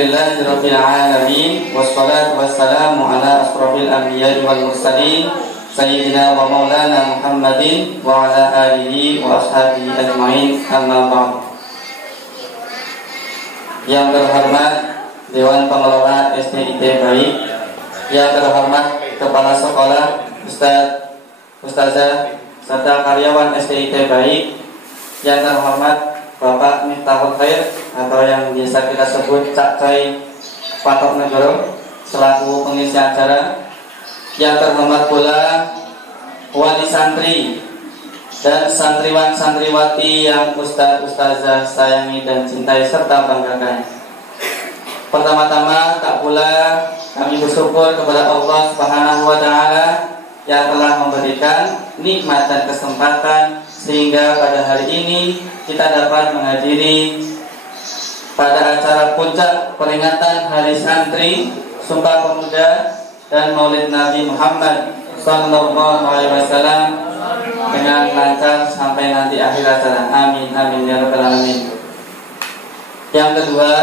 Alhamdulillahirabbil alamin wassalatu wassalamu ala asrofil anbiya'i wal mursalin sayyidina wa maulana Muhammadin wa ala alihi wa ashabihi ajmain, amma ba'd. Yang terhormat Dewan Pengelola SDIT Baik, yang terhormat Kepala Sekolah, Ustadz, Ustazah, serta karyawan SDIT Baik, yang terhormat Bapak Miftahul Khair atau yang biasa kita sebut Cak Coy Patok Negoro selaku pengisi acara, yang terhormat pula wali santri dan santriwan santriwati yang Ustadz Ustazah sayangi dan cintai serta banggakan. Pertama-tama tak pula kami bersyukur kepada Allah Subhanahu wa Ta'ala yang telah memberikan nikmat dan kesempatan sehingga pada hari ini kita dapat menghadiri pada acara puncak peringatan Hari Santri, Sumpah Pemuda dan Maulid Nabi Muhammad Sallallahu Alaihi Wasallam dengan lancar sampai nanti akhir acara. Amin amin ya rabbal alamin. Yang kedua,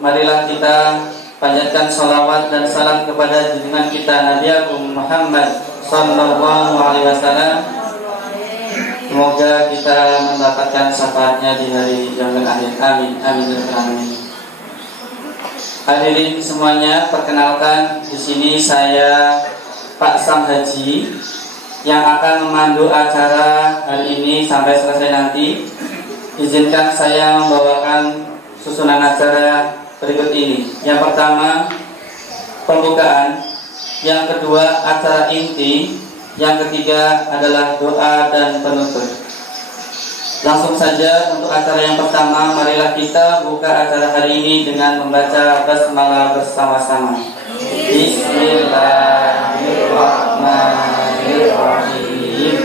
marilah kita panjatkan sholawat dan salam kepada junjungan kita Nabi Agung Muhammad Sallallahu Alaihi Wasallam. Semoga kita mendapatkan syafaatnya di hari yang akhir. Amin amin ya rabbal alamin. Hadirin semuanya, perkenalkan di sini saya Pak Sam Haji yang akan memandu acara hari ini sampai selesai nanti. Izinkan saya membawakan susunan acara berikut ini. Yang pertama, pembukaan. Yang kedua, acara inti. Yang ketiga adalah doa dan penutup. Langsung saja untuk acara yang pertama, marilah kita buka acara hari ini dengan membaca basmalah bersama-sama. Bismillahirrahmanirrahim.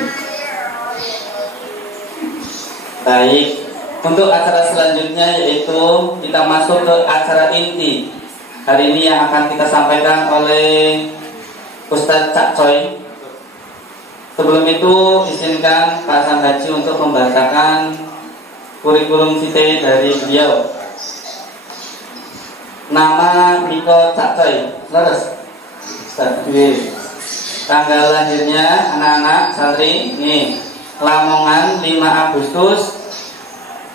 Baik, untuk acara selanjutnya yaitu kita masuk ke acara inti. Hari ini yang akan kita sampaikan oleh Ustadz Cak Coy. Sebelum itu izinkan Pak Sam Haji untuk membacakan kurikulum vitae dari beliau. Nama Miko Cak Coy, terus tanggal lahirnya anak-anak santri nih, Lamongan 5 Agustus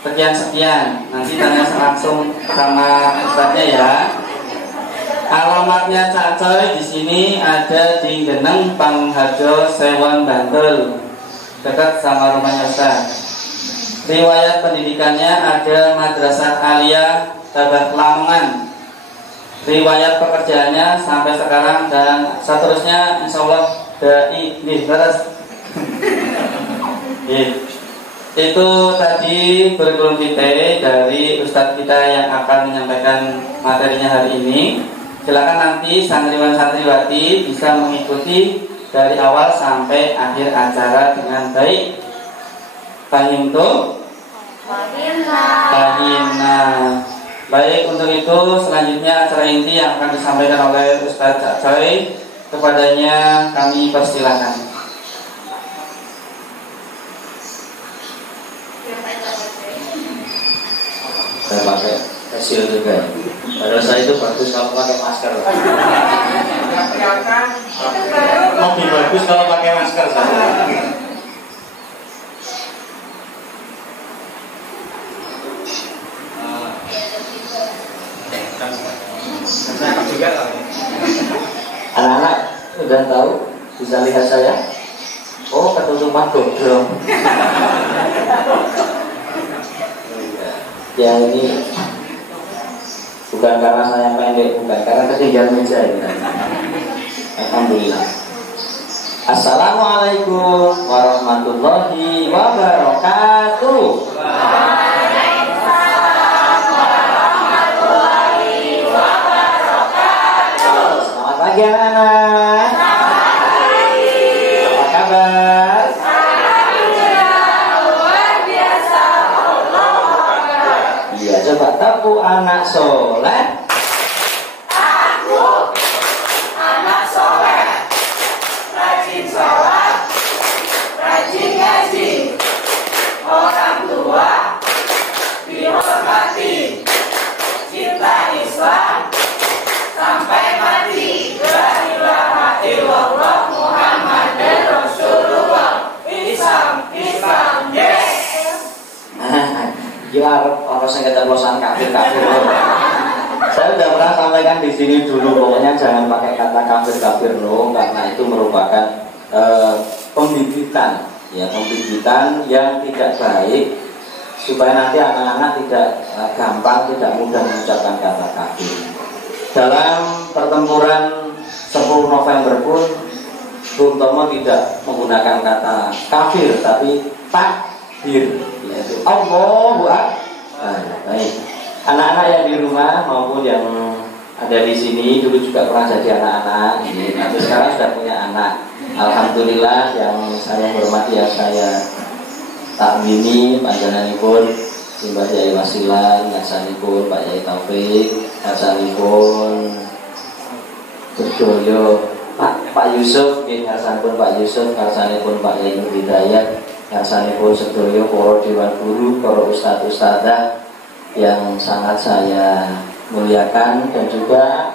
sekian. Nanti tanya langsung sama ustadznya ya. Alamatnya Cak Coy di sini ada di Geneng Pangharjo Sewon Bantul, dekat sama rumahnya Ustaz. Riwayat pendidikannya ada Madrasah Aliyah Tabah Lamongan. Riwayat pekerjaannya sampai sekarang dan seterusnya insya Allah dai terus. Itu tadi kurikulum vitae dari Ustadz kita yang akan menyampaikan materinya hari ini. Silakan nanti santriwan-santriwati bisa mengikuti dari awal sampai akhir acara dengan baik. Fahim tuh? Fahimna. Baik, untuk itu selanjutnya acara inti yang akan disampaikan oleh Ustadz Cak Coy. Kepadanya kami persilakan. Saya pakai hasil juga. Padahal saya itu bagus kalau pakai masker. Lebih bagus kalau pakai masker saya. Anak-anak sudah tahu, bisa lihat saya. Oh, ketutupan godong. Ya ini bukan karena saya pendek, bukan karena ketinggian meja ini. Alhamdulillah. Assalamualaikum warahmatullahi wabarakatuh. Waalaikumsalam warahmatullahi wabarakatuh. Selamat pagi anak-anak. Selamat pagi. Apa kabar? Alhamdulillah, luar biasa. Allahu Akbar. Iya, coba tahu anak soleh. Aku anak soleh, rajin sholat, rajin ngaji, orang tua dihormati, cinta Islam, Ya orang saya keceplosan kafir. Saya sudah pernah sampaikan di sini dulu, pokoknya jangan pakai kata kafir loh, karena itu merupakan pembibitan, ya pembibitan yang tidak baik, supaya nanti anak-anak tidak gampang, tidak mudah mengucapkan kata kafir. Dalam pertempuran 10 November pun Bung Tomo tidak menggunakan kata kafir, tapi takbir, yaitu Allahu Akbar. Baik, anak-anak yang di rumah maupun yang ada di sini dulu juga pernah jadi anak-anak ini, tapi sekarang sudah punya anak. Alhamdulillah, yang saya hormati ya saya takmini panjenenganipun Simbah Yai Wasilan, ngarsanipun Pak Yai Taufik, ngarsanipun Berdoyo Pak Yusuf, ngarsanipun Pak Yusuf, ngarsanipun Pak Yai Nur Hidayat, ngarsanipun Sedoyo para dewan guru, para ustadz-ustadzah yang sangat saya muliakan, dan juga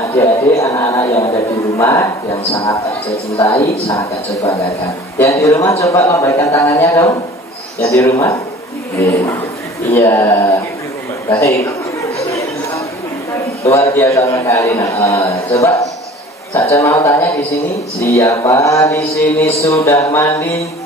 adik-adik, anak-anak yang ada di rumah yang sangat saya cintai, sangat saya banggakan. Yang di rumah coba lambaikan tangannya dong. Yang di rumah? Iya. Baik. Luar biasa sekali. Coba saja mau tanya di sini, siapa di sini sudah mandi?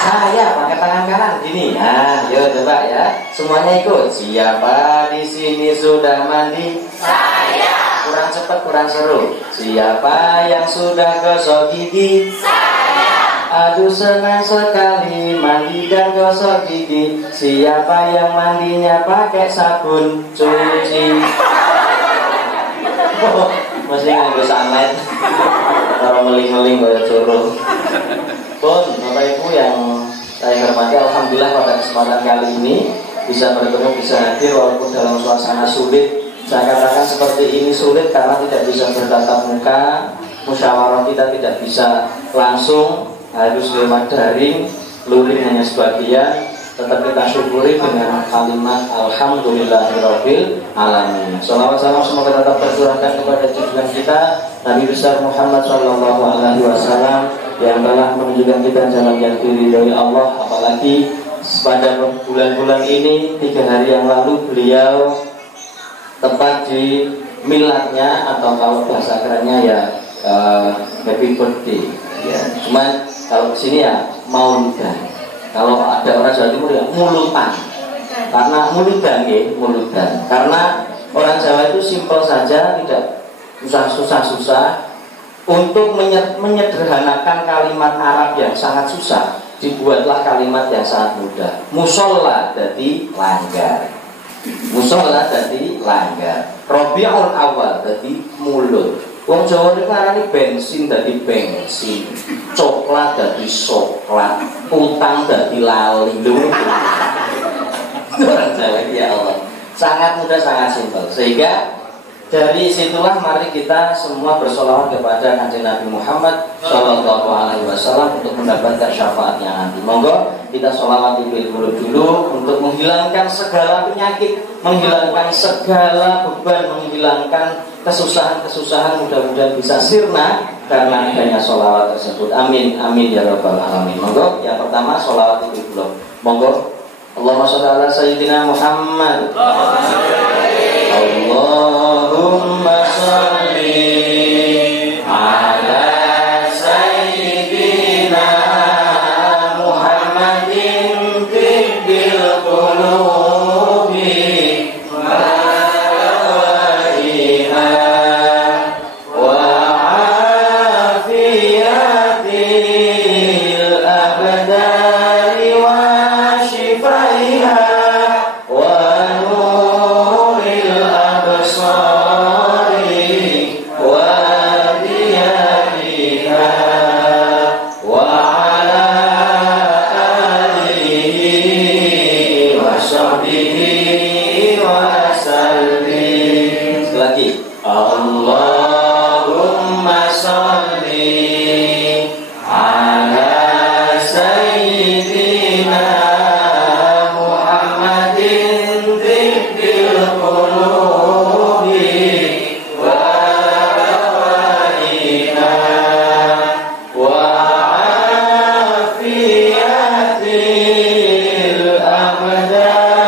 Saya pakai tangan kanan gini. Nah, yuk coba ya. Semuanya ikut. Siapa di sini sudah mandi? Saya. Kurang cepat, kurang seru. Siapa yang sudah gosok gigi? Saya. Aduh senang sekali mandi dan gosok gigi. Siapa yang mandinya pakai sabun cuci? Mesti nganggo sunlight. Orang meling-meling kayak suruh. Pun Bapak Ibu yang saya hormati, alhamdulillah pada kesempatan kali ini bisa bertemu, bisa hadir walaupun dalam suasana sulit. Saya katakan seperti ini sulit karena tidak bisa bertatap muka, musyawarah kita tidak bisa langsung, harus lewat daring, luring hanya sebagian. Tetap kita syukuri dengan kalimat alhamdulillahirabbil alamin. Shalawat salam semoga tetap tercurahkan kepada junjungan kita Nabi besar Muhammad sallallahu alaihi wasallam yang telah menunjukkan kita jalan yang diridhoi Allah. Apalagi pada bulan-bulan ini, 3 hari yang lalu beliau tepat di miladnya, atau kalau bahasa kerennya ya happy birthday ya. Cuman kalau di sini ya maulidan. Kalau ada orang Jawa Timur ya mulutan. Karena muludan ya, muludan. Karena orang Jawa itu simpel saja, tidak susah-susah. Untuk menyederhanakan kalimat Arab yang sangat susah, dibuatlah kalimat yang sangat mudah. Musola jadi langgar. Musola jadi langgar. Robiul awal jadi mulut. Wong Jawa itu ngarani bensin jadi bensin, coklat jadi coklat, utang jadi lali. Orang Jawa ya Allah. Sangat mudah, sangat simpel. Sehingga dari situlah mari kita semua bersolawat kepada Kanjeng Nabi Muhammad Sallallahu Alaihi Wasallam untuk mendapatkan syafaatnya nanti. Monggo kita solawat dulu untuk menghilangkan segala penyakit, menghilangkan segala beban, menghilangkan kesusahan-kesusahan. Mudah-mudahan bisa sirna karena adanya solawat tersebut. Amin, amin ya rabbal alamin. Monggo yang pertama solawat itu dulu. Monggo. Allahumma sholli ala sayyidina Muhammad. Allahumma sholli ala sayyidina Muhammadin tibbil qulubi ma'awaiha wa afiyatil abdali wa shifaiha wa nuril absari wa diyaniha wa ala alihi wa sahbihi wa sallim. Sekali lagi, Allahumma sholli ala sayyidina Muhammadin tibbil qulubi wa dawaiha wa afiyatil abdali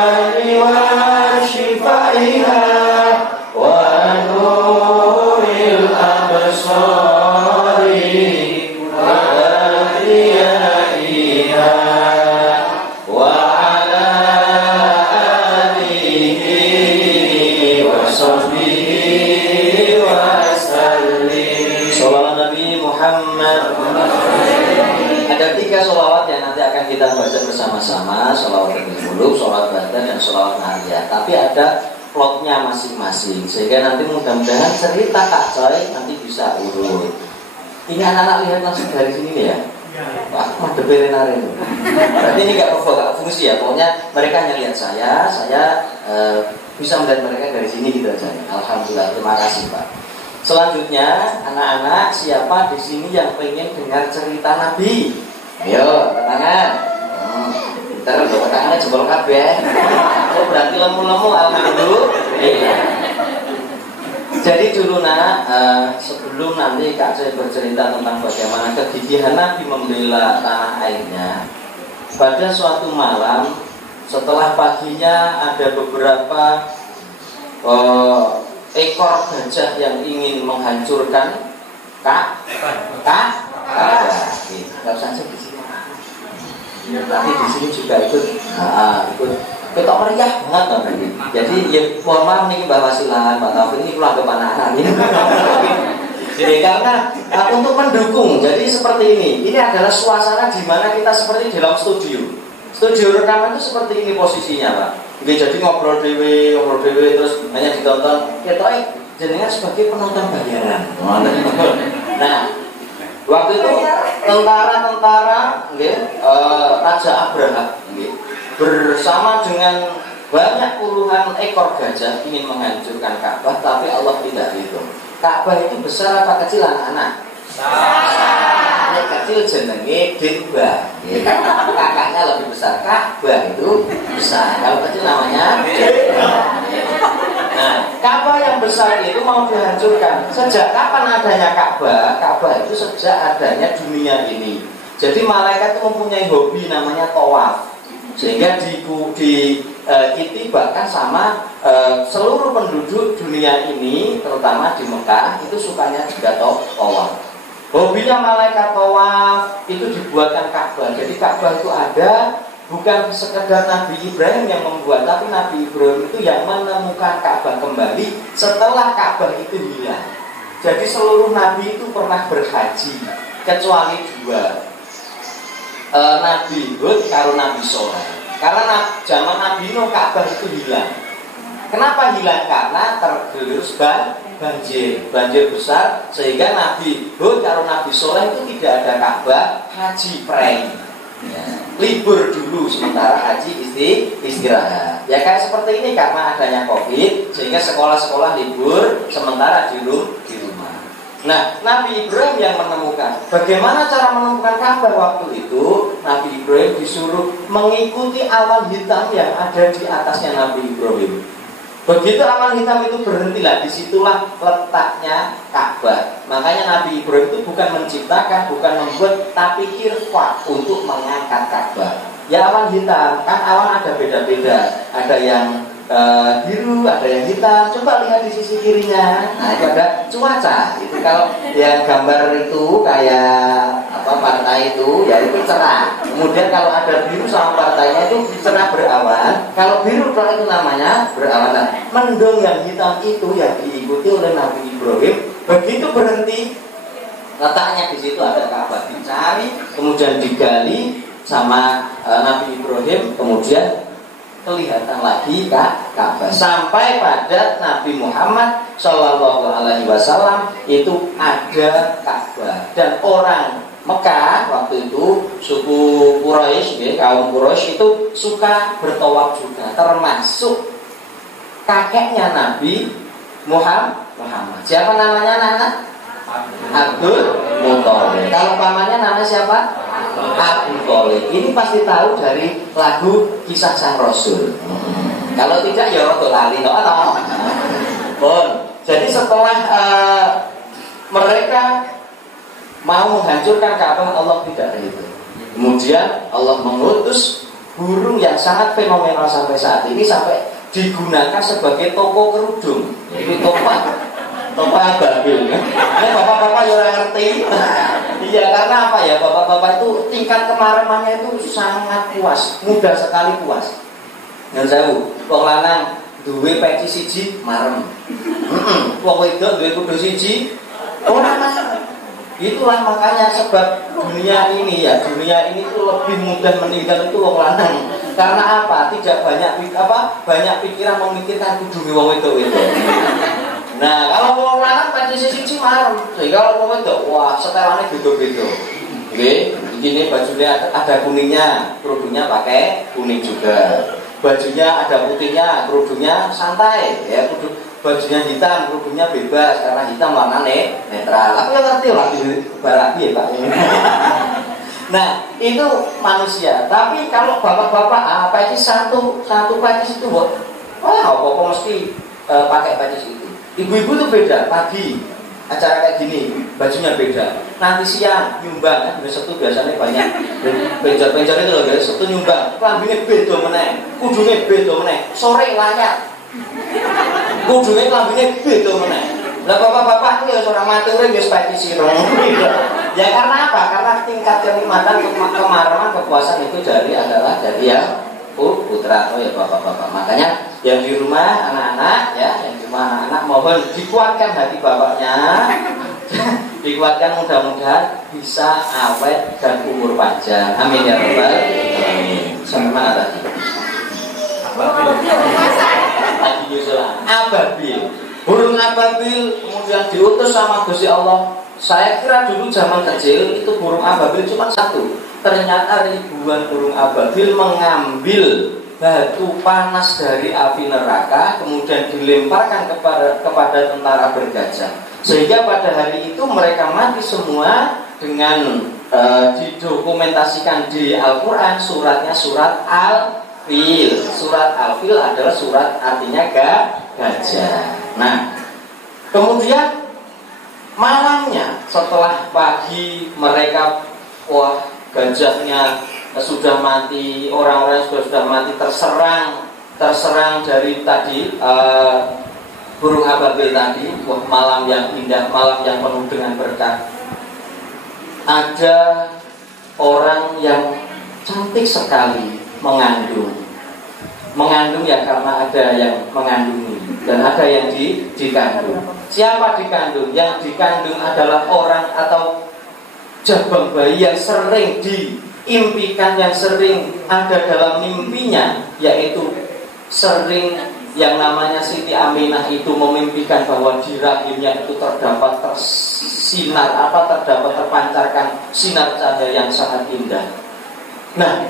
sunnah, sholawat muluk, sholawat badan, dan sholawat nariyah. Tapi ada plotnya masing-masing, sehingga nanti mudah-mudahan cerita Kak Coy nanti bisa urut. Ini anak-anak lihat langsung dari sini nih ya. Wah, madepin nari itu. Berarti ini nggak fungsi ya. Pokoknya mereka hanya lihat saya bisa melihat mereka dari sini gitu aja. Alhamdulillah, terima kasih Pak. Selanjutnya, anak-anak siapa di sini yang pengen dengar cerita Nabi? Ayo, tangan. Ntar udah tangannya jempol kabeh. Oh, berarti lemu-lemu alhamdulillah. Jadi dulu nak, sebelum nanti Kak saya bercerita tentang bagaimana kegigihan Nabi membela tanah airnya, pada suatu malam setelah paginya ada beberapa ekor gajah yang ingin menghancurkan Ka'bah. Nggak usah di sini. Tapi di sini juga ikut ketok meriah banget kan. Jadi ya mohon maaf nih Mbak Wasilah, Mbak Taufik ini keluarga anak-anak ini. Jadi karena untuk mendukung, jadi seperti ini. Ini adalah suasana di mana kita seperti di dalam studio. Studio rekaman itu seperti ini posisinya Pak. Jadi ngobrol dewe terus hanya ditonton. Ya toh jenengan sebagai penonton bayaran. Nah, waktu itu tentara Raja Abraha bersama dengan banyak puluhan ekor gajah ingin menghancurkan Ka'bah, tapi Allah tidak ridho. Ka'bah itu besar apa kecil anak-anak? Yang kecil jenenge Dirba. Kakaknya lebih besar. Ka'bah itu besar. Kalau kecil namanya Dirba. Nah, Ka'bah yang besar itu mau dihancurkan. Sejak kapan adanya Ka'bah? Ka'bah itu sejak adanya dunia ini. Jadi malaikat itu mempunyai hobi namanya tawaf. Sehingga bahkan sama seluruh penduduk dunia ini, terutama di Mekah, itu sukanya juga tawaf. Hobinya malaikat tawaf itu dibuatkan Ka'bah. Jadi Ka'bah itu ada bukan sekedar Nabi Ibrahim yang membuat, tapi Nabi Ibrahim itu yang menemukan Ka'bah kembali setelah Ka'bah itu hilang. Jadi seluruh Nabi itu pernah berhaji kecuali dua, Nabi Hud karo Nabi Soleh. Karena zaman Nabi Nuh Ka'bah itu hilang. Kenapa hilang? Karena tergerus banjir besar, sehingga Nabi Hud karo Nabi Soleh itu tidak ada Ka'bah, haji prei. Ya, libur dulu sementara haji istirahat. Ya kayak seperti ini karena adanya Covid, sehingga sekolah-sekolah libur sementara di rumah. Nah, Nabi Ibrahim yang menemukan. Bagaimana cara menemukan Ka'bah waktu itu? Nabi Ibrahim disuruh mengikuti awan hitam yang ada di atasnya Nabi Ibrahim. Begitu awan hitam itu berhentilah, disitulah letaknya Ka'bah. Makanya Nabi Ibrahim itu bukan menciptakan, bukan membuat, tapi irfa untuk mengangkat Ka'bah. Ya awan hitam, kan awan ada beda-beda. Ada yang biru, ada yang hitam. Coba lihat di sisi kirinya. Nah itu ada cuaca. Itu kalau yang gambar itu kayak partai itu, ya itu cerah. Kemudian kalau ada biru sama partainya itu cerah berawan. Kalau biru itu namanya berawan. Nah, mendung yang hitam itu yang diikuti oleh Nabi Ibrahim. Begitu berhenti, letaknya di situ ada Ka'bah, dicari, kemudian digali sama Nabi Ibrahim, kemudian kelihatan lagi Ka'bah sampai pada Nabi Muhammad Shallallahu Alaihi Wasallam itu ada Ka'bah. Dan orang Mekah waktu itu suku Quraisy, kaum Quraisy itu suka bertawaf juga, termasuk kakeknya Nabi Muhammad. Siapa namanya anak-anak? Abdul Muthalib. Kalau pamannya namanya siapa? Abu Thalib. Ini pasti tahu dari lagu Kisah Sang Rasul. Kalau tidak ya rada lali toh. Jadi setelah mereka mau menghancurkan Ka'bah, Allah tidak ridho. Kemudian Allah mengutus burung yang sangat fenomenal sampai saat ini, sampai digunakan sebagai toko kerudung. Itu toko Babil. Ini bapak-bapak yang ngerti. Iya, karena apa ya? Bapak-bapak itu tingkat kemaremannya itu sangat puas, mudah sekali puas. Yang saya wong lanang duwe peci siji marem. Wong wedok duwe kudu siji ora marem. Itulah makanya sebab dunia ini itu lebih mudah meninggal itu wong lanang Karena apa? Tidak banyak pikiran memikirkan kudu wong itu. Nah, kalau wong lanang peci siji marem. Jadi kalau wong itu wah setelannya beda-beda. Oke, ini bajunya ada kuningnya, kerudungnya pakai kuning juga. Bajunya ada putihnya, kerudungnya santai, ya. Bajunya hitam, kerudungnya bebas karena hitam warna netral. Aku ngerti lah barabi ya Pak. Nah, itu manusia. Tapi kalau bapak-bapak apa ini satu peci itu, wah, apa mesti pakai peci itu. Ibu-ibu itu beda, pagi acara kayak gini, bajunya beda. Nanti siang nyumbang kan, Sabtu biasanya banyak penjor-penjor itu loh guys, Sabtu nyumbang, klambinya beda meneh, kudungnya beda meneh, sore layar, kudungnya klambinya beda meneh. Lah bapak-bapak itu ya seorang matur ya sepati sirong. Ya karena apa? Karena tingkat kenikmatan, kemarahan, kepuasan itu adalah dari yang putra atau ya bapak-bapak. Makanya yang di rumah anak-anak ya, yang di rumah anak-anak mohon dikuatkan hati bapaknya. Dikuatkan mudah-mudahan bisa awet dan umur panjang. Amin ya rabbal alamin. Sampai mana tadi? Ababil. Burung ababil kemudian diutus sama Gusti Allah. Saya kira dulu zaman kecil itu burung ababil cuma satu. Ternyata ribuan burung ababil mengambil batu panas dari api neraka kemudian dilemparkan kepada tentara bergajah. Sehingga pada hari itu mereka mati semua dengan didokumentasikan di Al-Quran. Suratnya surat Al-Fil. Surat Al-Fil adalah surat artinya gajah. Nah, kemudian malamnya setelah pagi mereka gajahnya sudah mati, orang-orang sudah mati terserang dari tadi burung ababil tadi. Wah, malam yang indah, malam yang penuh dengan berkah. Ada orang yang cantik sekali mengandung ya karena ada yang mengandungi dan ada yang dikandung. Siapa dikandung? Yang dikandung adalah orang atau jabang bayi yang sering diimpikan, yang sering ada dalam mimpinya, yaitu sering yang namanya Siti Aminah itu memimpikan bahwa di rahimnya itu terdapat terpancarkan sinar cahaya yang sangat indah. Nah,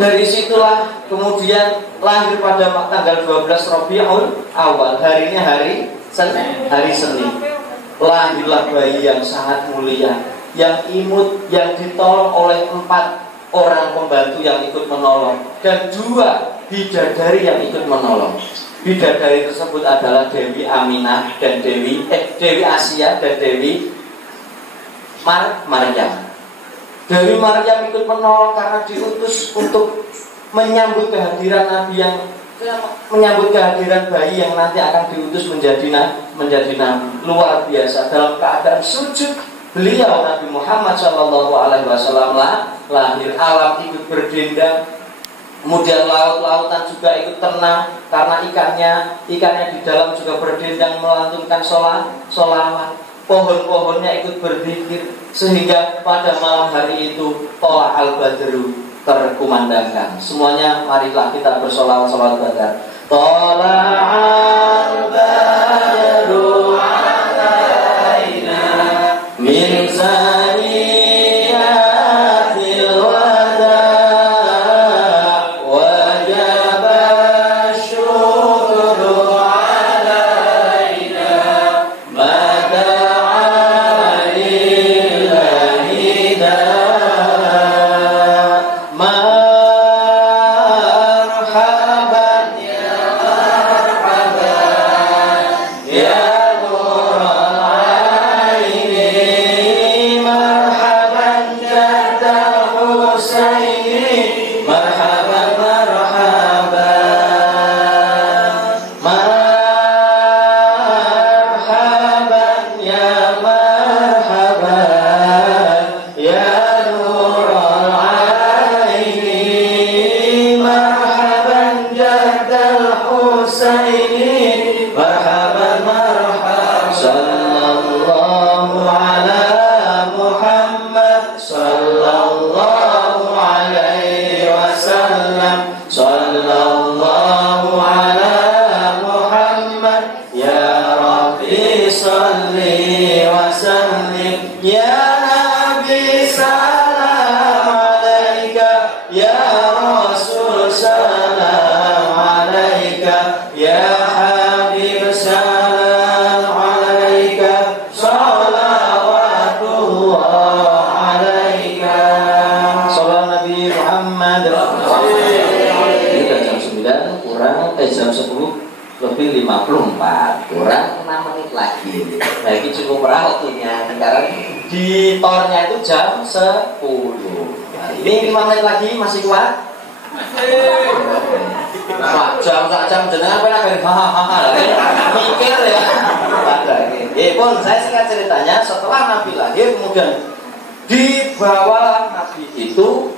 dari situlah kemudian lahir pada tanggal 12 Rabiul Awal, harinya hari Senin. Lahirlah bayi yang sangat mulia, yang imut, yang ditolong oleh 4 orang pembantu yang ikut menolong dan 2 bidadari yang ikut menolong. Bidadari tersebut adalah Dewi Aminah dan Dewi Asia dan Dewi Maryam. Dewi Maryam ikut menolong karena diutus untuk menyambut kehadiran Nabi menyambut kehadiran bayi yang nanti akan diutus menjadi nabi. Luar biasa, dalam keadaan sujud beliau Nabi Muhammad SAW lahir, alam ikut berdendang, kemudian laut-lautan juga ikut tenang karena ikannya di dalam juga berdendang melantunkan sholawat. Pohon-pohonnya ikut berzikir sehingga pada malam hari itu Tola al-Badru terkumandangkan. Semuanya marilah kita bersolawat badar. Tola al-Badru alaina min zaniyatil wada wajaba syukru alaina mada marhaban ya marhaban kurang jam 10 lebih 54 kurang 6 menit lagi. Nah ini cukup merah waktunya karena di tornya itu jam 10. Nah, ini 5 menit lagi masih kuat? Nah, jam jenengan apa lagi? Hahaha mikir ya. Pun saya singkat ceritanya, setelah Nabi lahir kemudian dibawa Nabi itu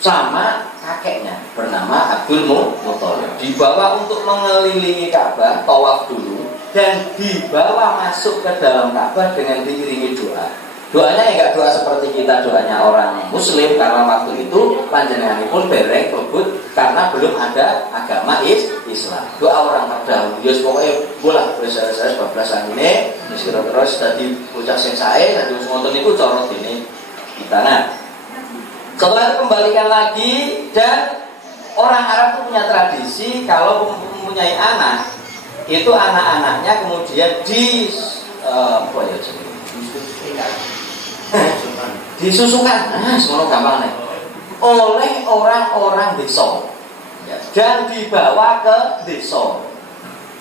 sama kakeknya bernama Abdul Muthalib, dibawa untuk mengelilingi Ka'bah, tawaf dulu, dan dibawa masuk ke dalam Ka'bah dengan diiringi doa. Doanya enggak doa seperti kita doanya orang Muslim, karena waktu itu panjenenganipun bereng tobut karena belum ada agama Islam. Doa orang terdahulu. Ya pokoknya bola saya bablasan ini, terus tadi bocah sing sae, tadi wonten niku cara dene kita. Nah, setelah itu kembalikan lagi, dan orang Arab itu punya tradisi kalau mempunyai anak, itu anak-anaknya kemudian disusukan, semua gampang nih, oleh orang-orang desa, dan dibawa ke desa,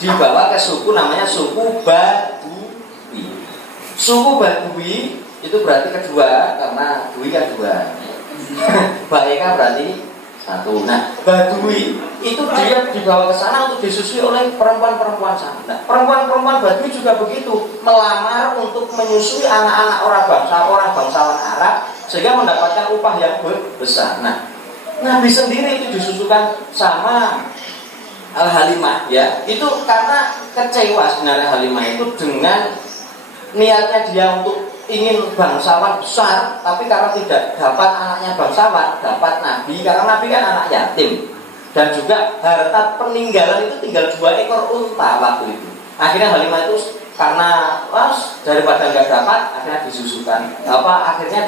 dibawa ke suku namanya suku Badui. Suku Badui itu berarti kedua, karena Dui kan dua. Baika berarti satu. Nah, Badui itu dia dibawa ke sana untuk disusui oleh perempuan-perempuan sana. Nah, perempuan-perempuan Badui juga begitu, melamar untuk menyusui anak-anak orang bangsawan Arab sehingga mendapatkan upah yang besar. Nah, Nabi sendiri itu disusukan sama Al-Halimah ya. Itu karena kecewa sebenarnya Halimah itu dengan niatnya dia untuk ingin bangsawan besar, tapi karena tidak dapat anaknya bangsawan, dapat Nabi, karena Nabi kan anak yatim, dan juga harta peninggalan itu tinggal 2 ekor unta waktu itu. Akhirnya Halimah itu karena daripada nggak dapat, akhirnya disusukan. Akhirnya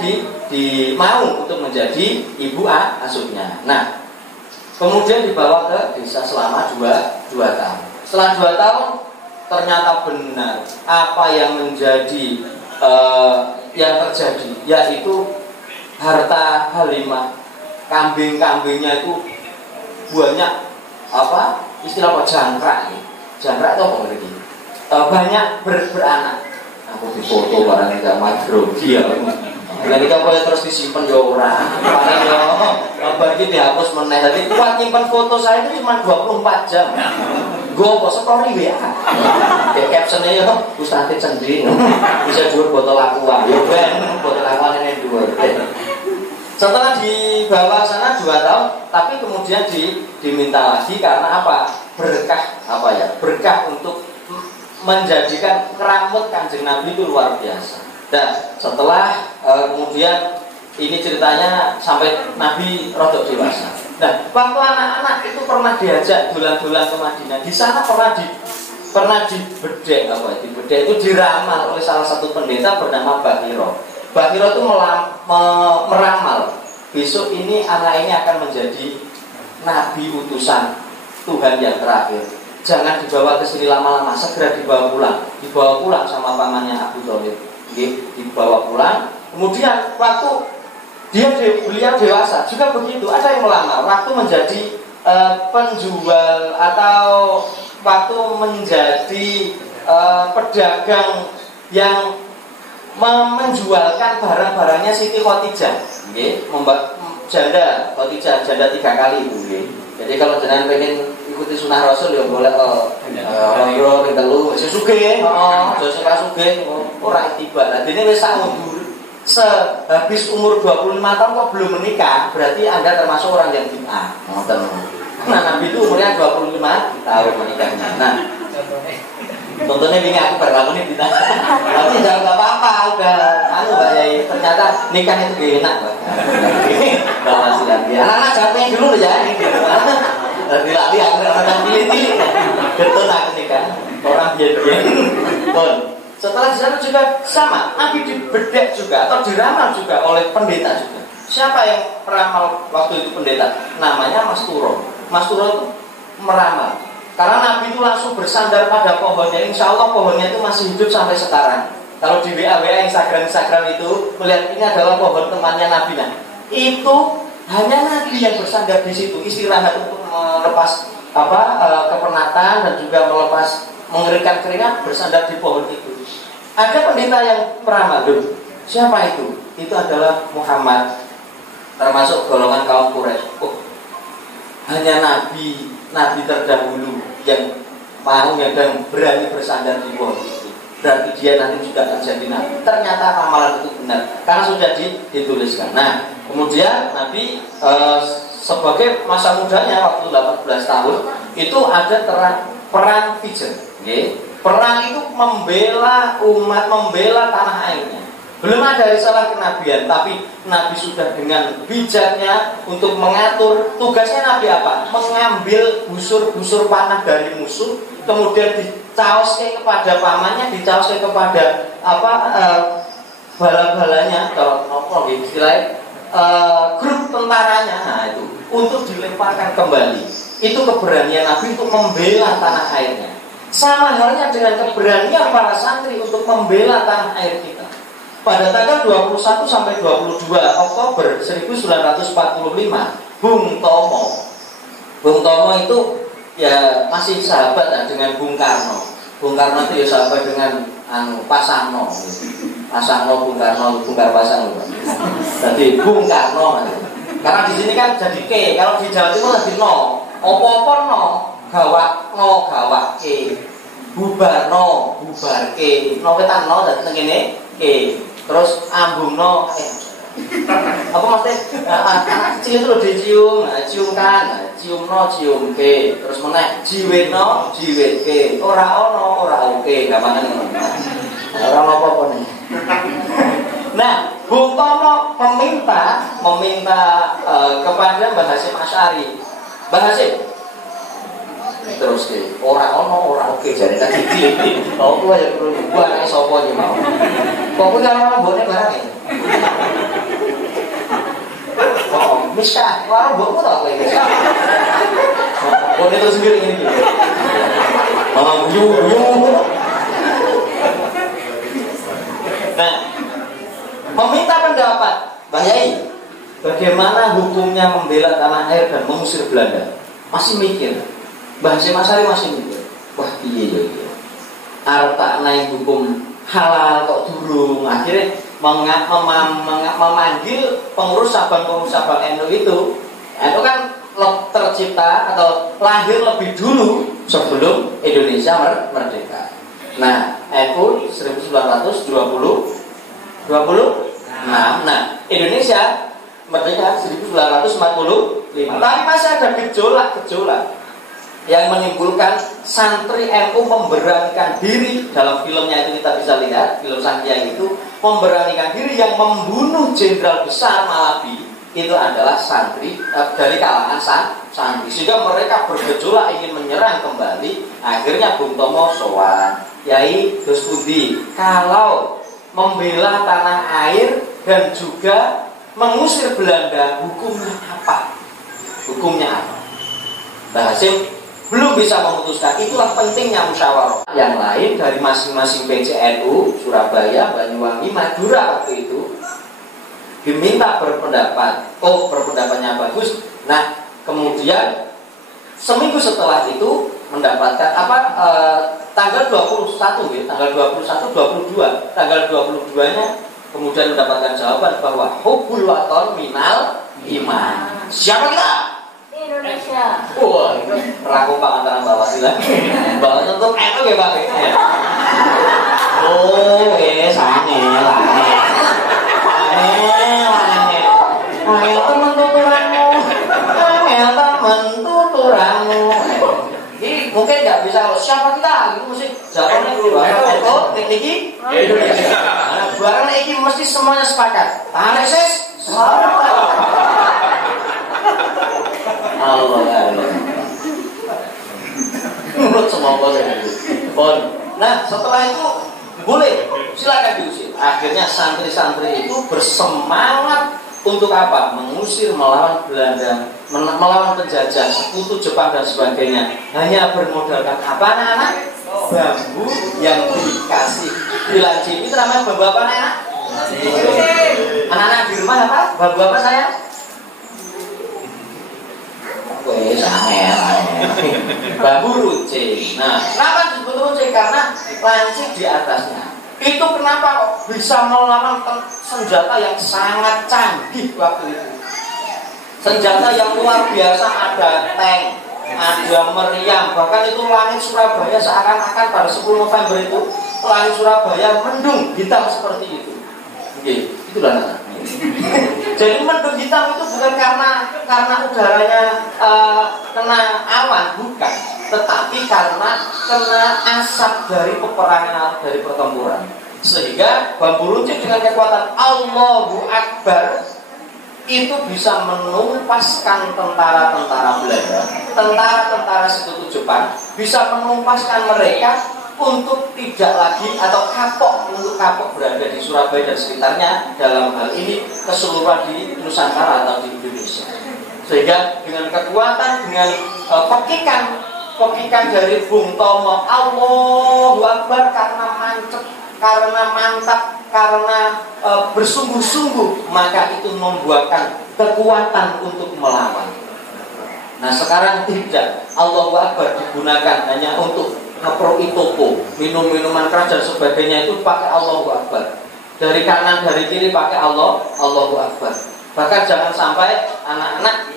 mau untuk menjadi ibu asuhnya. Nah, kemudian dibawa ke desa selama 2 tahun. Setelah 2 tahun ternyata benar apa yang menjadi yang terjadi, yaitu harta Halimah, kambing-kambingnya itu banyak istilah jangkrak ini. Jangkrak itu apa lagi? Banyak beranak. Aku difoto barang tidak grogi ya. Jadi kalau terus disimpan ya orang. Paling ya bagi dihapus meneh. Jadi kuat nyimpan foto saya itu cuma 24 jam. Gue apa story ya. Ya captionnya ya Ustadz Cendi. Bisa jual botol aqua. Ya ben botol aqua ini dua. Setelah dibawa sana 2 tahun, tapi kemudian diminta lagi karena apa? Berkah untuk menjadikan keramut Kanjeng Nabi itu luar biasa. Dan setelah kemudian ini ceritanya sampai Nabi rodok dewasa. Nah, waktu anak-anak itu pernah diajak bulan-bulan ke Madinah. Di sana pernah dibedek dibedek itu diramal oleh salah satu pendeta bernama Bahiro. Bahiro itu meramal besok ini anak ini akan menjadi nabi utusan Tuhan yang terakhir. Jangan dibawa ke sini lama-lama, segera dibawa pulang sama pamannya Abu Thalib. Dibawa pulang. Kemudian waktu beliau dewasa juga begitu, ada yang melamar waktu menjadi penjual atau waktu menjadi pedagang yang menjualkan barang-barangnya Siti Khadijah, janda Khadijah, janda 3 kali itu. Jadi kalau jenengan pengen ikuti sunah Rasul ya boleh ngobrol ping telu wis sugih, ora tiba. Lah dene wis sak mundur. Sehabis umur 25 tahun kok belum menikah, berarti Anda termasuk orang yang bid'ah. Nah, Nabi itu umurnya 25 tahun menikahnya. Nah, contohnya ini aku berlakunya bid'ah. Tapi jangan apa-apa, udah Pak Yai, ternyata nikah itu gak enak, Pak. Bapak silakan. Anak-anak jangan dulu ya ini. Dilatih anak-anak pilih-pilih. Betul aku nikah. Orang biar-biar. Setelah di sana juga sama, Nabi dibedek juga atau diramal juga oleh pendeta juga. Siapa yang meramal waktu itu pendeta? Namanya Mas Turo. Mas Turo itu meramal. Karena Nabi itu langsung bersandar pada pohonnya. Insya Allah pohonnya itu masih hidup sampai sekarang. Kalau di WA Instagram itu melihat ini adalah pohon temannya Nabi. Nah, itu hanya Nabi yang bersandar di situ, istirahat untuk melepas kepernatan dan juga melepas mengeringkan keringat bersandar di pohon itu. Ada pendeta yang pramadun. Siapa itu? Itu adalah Muhammad, termasuk golongan kaum Quraisy. Oh, hanya nabi terdahulu yang mau dan berani bersandar di pohon itu. Berarti dia nanti juga akan jadi nabi. Ternyata ramalan itu benar karena sudah dituliskan. Nah, kemudian Nabi sebagai masa mudanya waktu 18 tahun itu ada perang Hijr. Okay? Perang itu membela umat, membela tanah airnya. Belum ada risalah kenabian, tapi Nabi sudah dengan bijaknya untuk mengatur. Tugasnya Nabi apa? Mengambil busur-busur panah dari musuh, kemudian dicaoskan kepada pamannya, dicaoskan kepada bala-balanya, kalau istilahnya grup tentaranya. Nah itu untuk dilemparkan kembali. Itu keberanian Nabi untuk membela tanah airnya. Sama halnya dengan keberanian para santri untuk membela tanah air kita. Pada tanggal 21 sampai 22 Oktober 1945, Bung Tomo itu ya masih sahabat dengan Bung Karno. Bung Karno itu ya sahabat dengan Pasangno. Pasangno Bung Karno, Bung Karpasang. Jadi Bung Karno. Karena di sini kan jadi K, kalau di Jawa Timur jadi no. Opo-opo no, gawak ke, bubar ke, no ketan no jadi ngene ke, terus ambung no apa maksudnya anak kecil itu loh diciumkan, cium no cium ke, terus meneh jiwet no jiwet ke, ora ono ora oke, gampang ngono. Ora apa-apa nih. Nah, Bung Tomo meminta kepada Mbah Hasyim Asy'ari. Mbah Hasyim terus ke ora ono ora oke jare tak iki. Kok kuwi ya perlu gua nek sapa iki mau. Kok kuwi karo mbone barang e. Oh, misah, ora mbokmu ta kowe iki. Mbone terus sendiri ngene iki. Mama guyu. Nah, meminta pendapat Mbah Yai, bagaimana hukumnya membela tanah air dan mengusir Belanda? Masih mikir. Mbah Hasyim Asy'ari masih mikir. Wah, piye ya iki? Arep tak naik hukum halal kok durung. Akhirnya memanggil pengurus cabang NU itu. Itu kan tercipta atau lahir lebih dulu sebelum Indonesia merdeka. Nah, NU 1926. Nah, Indonesia merdeka 1945. Tapi masih ada gejolak yang menimbulkan santri NU memberanikan diri. Dalam filmnya itu kita bisa lihat, film Sanjaya itu memberanikan diri yang membunuh jenderal besar Malabi itu adalah santri dari kalangan santri, sehingga mereka bergejolak ingin menyerang kembali. Akhirnya Bung Tomo sowan, Yai dos pundi kalau membela tanah air dan juga mengusir Belanda hukumnya apa? Mbah Hasyim belum bisa memutuskan. Itulah pentingnya musyawarah. Yang lain dari masing-masing PCNU Surabaya, Banyuwangi, Madura waktu itu diminta berpendapat. Oh, berpendapatnya bagus. Nah, kemudian seminggu setelah itu mendapatkan tanggal 21 ya, tanggal 22 nya kemudian mendapatkan jawaban bahwa hubbul waton minal iman. Siapa kita? Indonesia. Wah, itu rakupak antara bawah sila. Bawah untuk itu ya Pak. Oh, sange. Ini mungkin nggak bisa siapa kita gitu mesti jawabannya dulu. Oh, tekniki Indonesia. Barang ini mesti semuanya sepakat. Aneksis. Allah. Menurut semua pon. Nah, setelah itu boleh silakan diusir. Akhirnya santri-santri itu bersemangat untuk apa? Mengusir, melawan Belanda, melawan penjajah, sekutu Jepang dan sebagainya. Hanya bermodalkan apa anak-anak? Bambu yang dikasih dilancip. Itu namanya bambu apa anak-anak? Anak-anak di rumah apa? Bambu apa saya? Wes angel. Bambu runcing. Nah, kenapa disebut runcing? Karena lancip di atasnya. Itu kenapa bisa melawan senjata yang sangat canggih waktu itu. Senjata yang luar biasa, ada tank, ada meriam, bahkan itu langit Surabaya seakan-akan pada 10 November itu langit Surabaya mendung hitam seperti itu. Oke, itulah nana. Jadi mendung hitam itu bukan karena udaranya kena awan, bukan, tetapi karena kena asap dari peperangan, dari pertempuran. Sehingga bambu runcing dengan kekuatan Allahu Akbar itu bisa menumpaskan tentara-tentara Belanda, tentara-tentara Sekutu Jepang, bisa menumpaskan mereka untuk tidak lagi atau kapok berada di Surabaya dan sekitarnya, dalam hal ini keseluruhan di Nusantara atau di Indonesia. Sehingga dengan kekuatan, dengan pekikan dari Bung Tomo, Allahu Akbar, karena mantap, karena bersungguh-sungguh, maka itu membuahkan kekuatan untuk melawan. Nah sekarang tidak, Allahu Akbar digunakan hanya untuk ngeproki toko, minum-minuman keras dan sebagainya, itu pakai Allahu Akbar. Dari kanan, dari kiri pakai Allahu Akbar. Bahkan jangan sampai anak-anak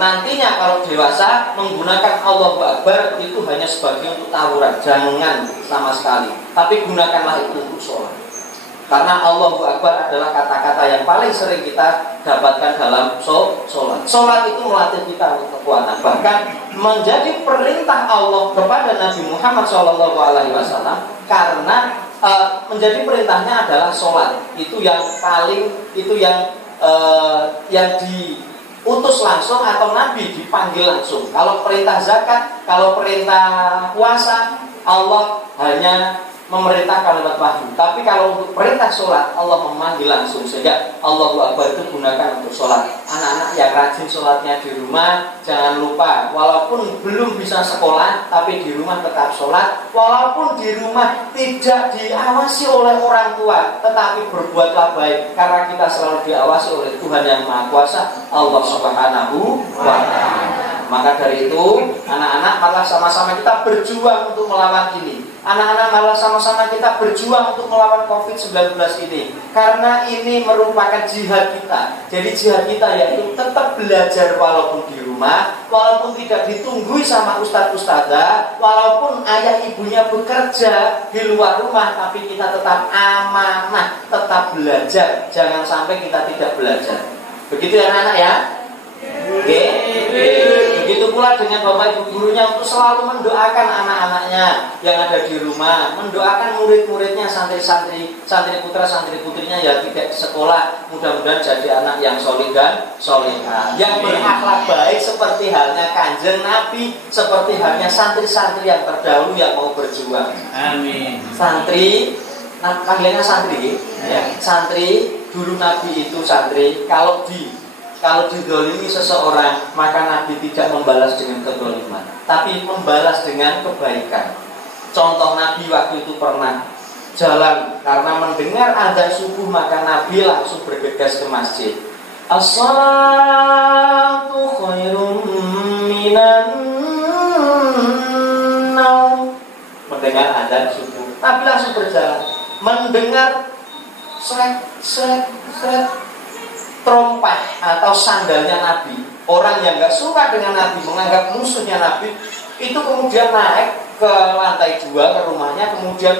nantinya kalau dewasa menggunakan Allahu Akbar itu hanya sebagai untuk tawuran. Jangan sama sekali. Tapi gunakanlah itu untuk sholat. Karena Allahu Akbar adalah kata-kata yang paling sering kita dapatkan dalam sholat. Sholat itu melatih kita untuk kekuatan. Bahkan menjadi perintah Allah kepada Nabi Muhammad SAW, karena menjadi perintahnya adalah sholat. Itu yang diutus langsung atau Nabi dipanggil langsung. Kalau perintah zakat, kalau perintah puasa, Allah hanya memerintahkan lewat wahyu. Tapi kalau untuk perintah sholat, Allah memanggil langsung. Sehingga Allahu Akbar itu gunakan untuk sholat. Anak-anak yang rajin sholatnya di rumah, jangan lupa, walaupun belum bisa sekolah, tapi di rumah tetap sholat. Walaupun di rumah tidak diawasi oleh orang tua, tetapi berbuatlah baik, karena kita selalu diawasi oleh Tuhan yang Maha Kuasa, Allah Subhanahu wa Ta'ala. Maka dari itu, anak-anak malah sama-sama kita berjuang untuk melawan ini. Anak-anak malah sama-sama kita berjuang untuk melawan COVID-19 ini. Karena ini merupakan jihad kita. Jadi jihad kita yaitu tetap belajar walaupun di rumah, walaupun tidak ditunggui sama ustadz-ustadzah, walaupun ayah ibunya bekerja di luar rumah, tapi kita tetap amanah, tetap belajar. Jangan sampai kita tidak belajar. Begitu ya anak-anak ya? Oke. Begitu pula dengan bapak ibu gurunya untuk selalu mendoakan anak-anaknya yang ada di rumah, mendoakan murid-muridnya, santri-santri, santri putra, santri putrinya yang tidak sekolah, mudah-mudahan jadi anak yang soleh dan solehah, yang berakhlak baik seperti halnya Kanjeng Nabi, seperti halnya santri-santri yang terdahulu yang mau berjuang. Amin. Santri, panggilannya santri, ya. Santri dulu Nabi itu santri, kalau didolimi seseorang, maka Nabi tidak membalas dengan kedoliman, tapi membalas dengan kebaikan. Contoh Nabi waktu itu pernah jalan, karena mendengar adzan subuh, maka Nabi langsung bergegas ke masjid. As-salatu khairum minan naum. Mendengar adzan subuh, Nabi langsung berjalan. Mendengar seret trompah atau sandalnya Nabi, orang yang gak suka dengan Nabi, menganggap musuhnya Nabi, itu kemudian naik ke lantai 2 ke rumahnya, kemudian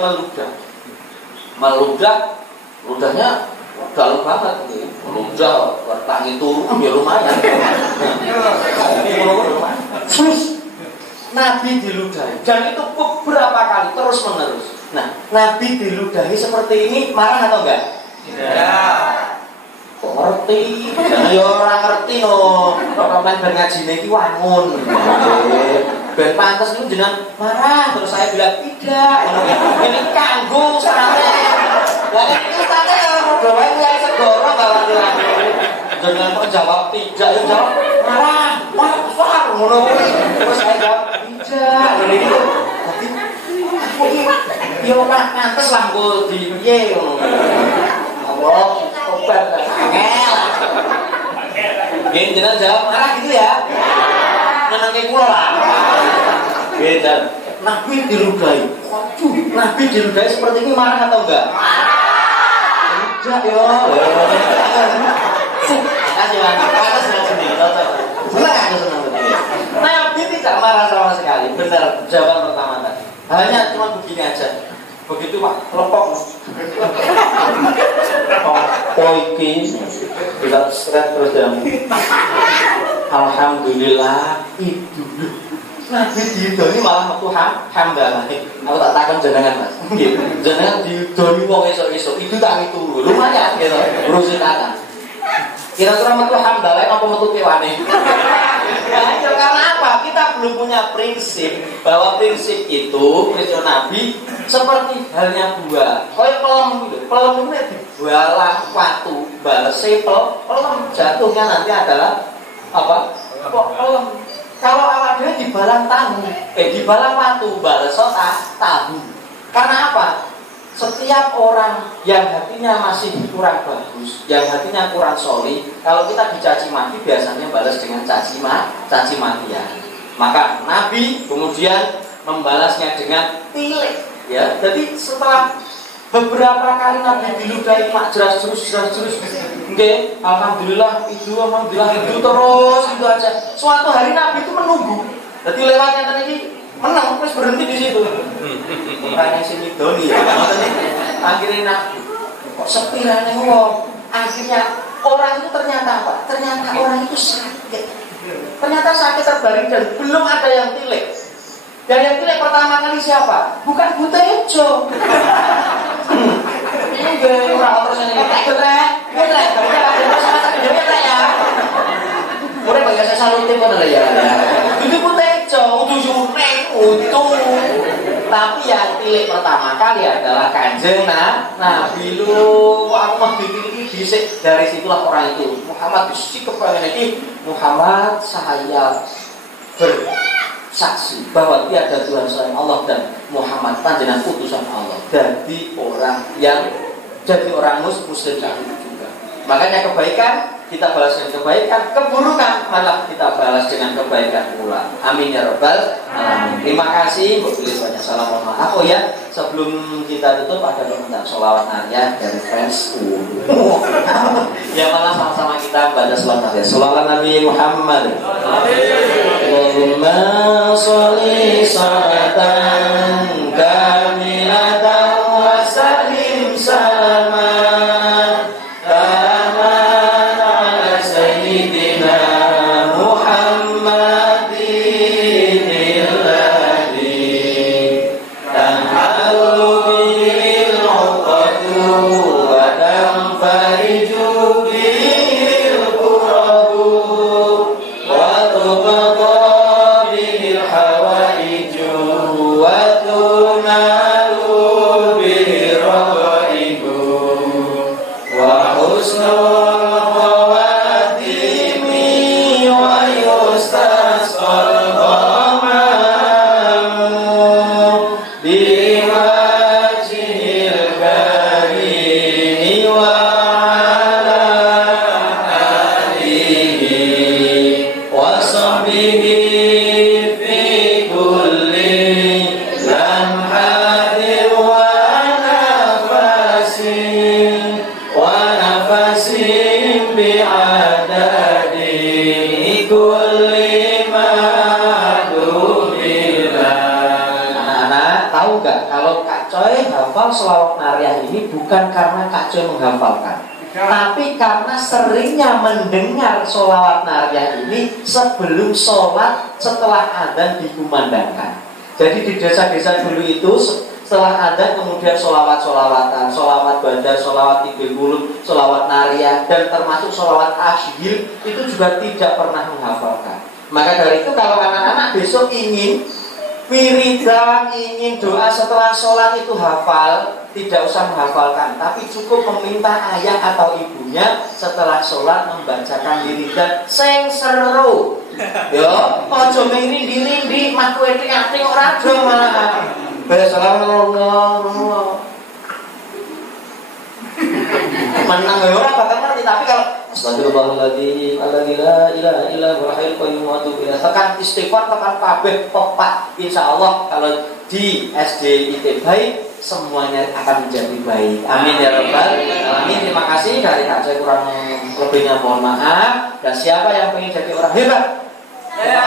meludahnya dalam banget, meludah tangi turun ya lumayan. Terus Nabi diludahi, dan itu beberapa kali terus menerus. Nah, Nabi diludahi seperti ini, marah atau enggak? Tidak. Kok ngerti? Jangan ya orang ngerti no. Kok main ngaji iki wangun. Ben pantes niku jenengan marah, terus saya bilang tidak. Ini kanggo sarane. Lah iki tane padha wae kuwi segoro bawa lagu. Jangan kok jawab tidak, ya jawab marah. Wah, ngono kuwi. Terus saya jawab tidak. Ngene iki. Dadi aku iki yo pantes lah kok di piye ngono. Allah, obat angel. Gini jenengan jawab marah gitu ya? kayak kula lah. Beda. Nabi diludahi. Waduh, Nabi diludahi seperti ini marah atau enggak? Tidak yo. Kasih Mas. Aku senang sendiri. Senang aku senang sendiri. Nabi tidak marah sama sekali. Benar jawaban pertama tadi. Hanya cuma begini aja. Begitu Pak, lepok. Poiki tidak seret terus dalam. Alhamdulillah itu. Nabi diidoni malah metu hamdalah. Aku tak takon jenengan Mas. Nggih, jenengan diidoni wong esuk-esuk itu tak turu. Lumayan gitu. Urusin anak. Kira-kira metu hamdalah apa metu kewane? Ya, karena apa? Kita belum punya prinsip bahwa prinsip itu prinsip Nabi seperti halnya buah. Kayak pelem gitu. Pelem itu dibalah watu, balese pelem jatuhnya nanti adalah apa? Kok pelem. Kalau awak dhewe dibalang tahu, dibalang watu, baleso tahu. Karena apa? Setiap orang yang hatinya masih kurang bagus, yang hatinya kurang solid, kalau kita dicaci maki biasanya balas dengan caci maki ya. Maka Nabi kemudian membalasnya dengan tilik. Ya, jadi setelah beberapa kali Nabi diludahi mak jelas terus. Oke, alhamdulillah itu terus itu aja. Suatu hari Nabi itu menunggu. Jadi lewatnya tadi menang terus berhenti di situ. Orang yang sini doni ya. Maksudnya akhirnya Nabi kok sepi rane wong. Akhirnya orang itu ternyata apa? Ternyata orang itu sakit. Ternyata sakit terbaring dan belum ada yang tilik. Dan yang tilik pertama kali siapa? Bukan Butejo. Ini orang terus ini getrek. Mulai bagi saya salutin mana ya? Itu Butejo, itu. Tapi yang tilik pertama kali adalah Kanjeng Nabi lu. Aku mah dipilih disik dari situlah orang itu. Muhammad disikep pengen iki. Muhammad saya bersaksi bahwa tiada Tuhan selain Allah dan Muhammad panjenengan utusan Allah. Jadi orang muslim juga. Makanya kebaikan kita balas dengan kebaikan, keburukan malah kita balas dengan kebaikan pula. Amin ya rabbal alamin. Terima kasih. Boleh banyak salam maaf. Oh ya, sebelum kita tutup ada permintaan sholawat nariyah dari fans. Ya malah sama-sama kita baca sholawat nariyah. Sholawat Nabi Muhammad. Allahumma sholli sholatan kamilatan wa sallim salaman. Sholawat nariyah ini bukan karena Kak Coy menghafalkan, tapi karena seringnya mendengar sholawat nariyah ini sebelum sholat, setelah adzan dikumandangkan. Jadi di desa-desa dulu itu setelah adzan kemudian sholawat-sholawatan, sholawat badar, sholawat tibil muluk, sholawat nariyah, dan termasuk sholawat asyhil itu juga tidak pernah menghafalkan. Maka dari itu kalau anak-anak besok ingin wiridan, ingin doa setelah sholat itu hafal, tidak usah menghafalkan, tapi cukup meminta ayah atau ibunya setelah sholat membacakan wiridan sing seru. Yo, ojo ngrindi-rindi, mak kowe ati ora do malah. Assalamualaikum. menang ya orang bakal ngerti, tapi kalau astagfirullahaladzim alladzi la ilaha illa huwal hayyul qayyum wa atubu ilaih, tekan istighfar, tekan kabeh pepak, insyaallah kalau di SD IT baik semuanya akan menjadi baik. Amin ya rabbal alamin. Terima kasih, dari saya kurang lebihnya mohon maaf. Dan siapa yang pengen jadi orang hebat? Saya.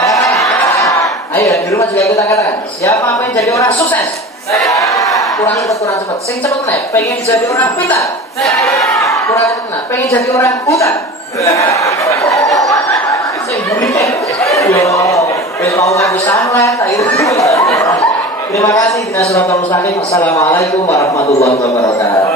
Ayo di rumah juga kita katakan, siapa pengen jadi orang sukses? Saya. Kurang cepat. Sing cepet nih, pengen jadi orang pintar? Saya. Kurang cepet nih, pengen jadi orang hutan? Sing buri. Yo, wis mau ngaku sanlet ta itu. Terima kasih. Assalamualaikum warahmatullahi wabarakatuh.